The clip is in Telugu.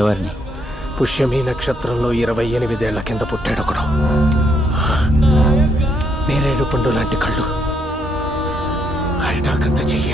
ఎవరిని? పుష్యమి నక్షత్రంలో 28 ఏళ్ల కింద పుట్టాడొకడు. నేరేడు పండు లాంటి కళ్ళు, అరిటాకంత చెయ్య,